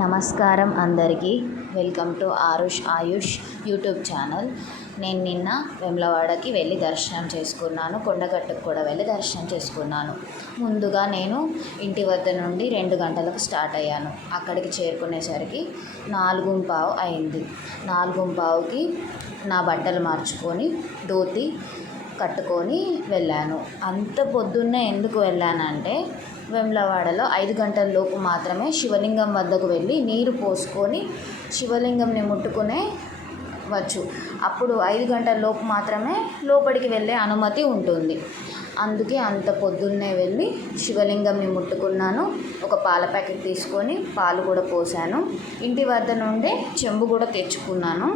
నమస్కారం అందరికీ. Welcome to Arush Ayush YouTube channel. నేను నిన్న వెమ్లవాడకి వెళ్ళి దర్శనం చేసుకున్నాను. కొండగట్టుకు కూడా వెళ్ళి దర్శనం చేసుకున్నాను. ముందుగా నేను ఇంటి వద్ద నుండి రెండు గంటలకు స్టార్ట్ అయ్యాను. అక్కడికి చేరుకునేసరికి నాలుగు పావు అయింది. నాలుగు పావుకి నా బట్టలు మార్చుకొని ధోతి కట్టుకొని వెళ్ళాను. అంత పొద్దున్నే ఎందుకు వెళ్ళానంటే వేములవాడలో ఐదు గంటల లోపు మాత్రమే శివలింగం వద్దకు వెళ్ళి నీరు పోసుకొని శివలింగంని ముట్టుకునే వచ్చు. అప్పుడు ఐదు గంటల లోపు మాత్రమే లోపలికి వెళ్ళే అనుమతి ఉంటుంది. అందుకే అంత పొద్దున్నే వెళ్ళి శివలింగంని ముట్టుకున్నాను. ఒక పాల ప్యాకెట్ తీసుకొని పాలు కూడా పోసాను. ఇంటి వద్ద నుండే చెంబు కూడా తెచ్చుకున్నాను.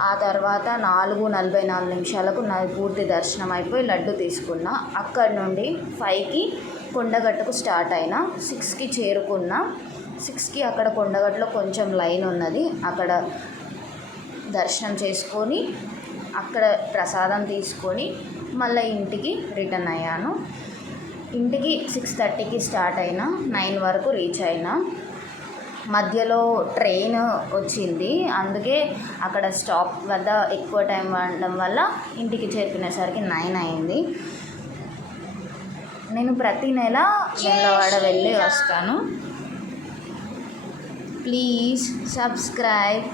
ఆ తర్వాత నాలుగు నలభై నాలుగు నిమిషాలకు నాది పూర్తి దర్శనం అయిపోయి లడ్డు తీసుకున్నా. అక్కడ నుండి ఫైవ్కి కొండగట్టుకు స్టార్ట్ అయినా సిక్స్కి చేరుకున్న సిక్స్కి అక్కడ కొండగట్టులో కొంచెం లైన్ ఉన్నది. అక్కడ దర్శనం చేసుకొని అక్కడ ప్రసాదం తీసుకొని మళ్ళీ ఇంటికి రిటర్న్ అయ్యాను. ఇంటికి సిక్స్ థర్టీకి స్టార్ట్ అయినా నైన్ వరకు రీచ్ అయినా మధ్యలో ట్రైన్ వచ్చింది. అందుకే అక్కడ స్టాప్ వద్ద ఎక్కువ టైం ఉండడం వల్ల ఇంటికి చేరుకునేసరికి నైన్ అయింది. నేను ప్రతి నెల వేములవాడ వెళ్ళి వస్తాను. Please subscribe.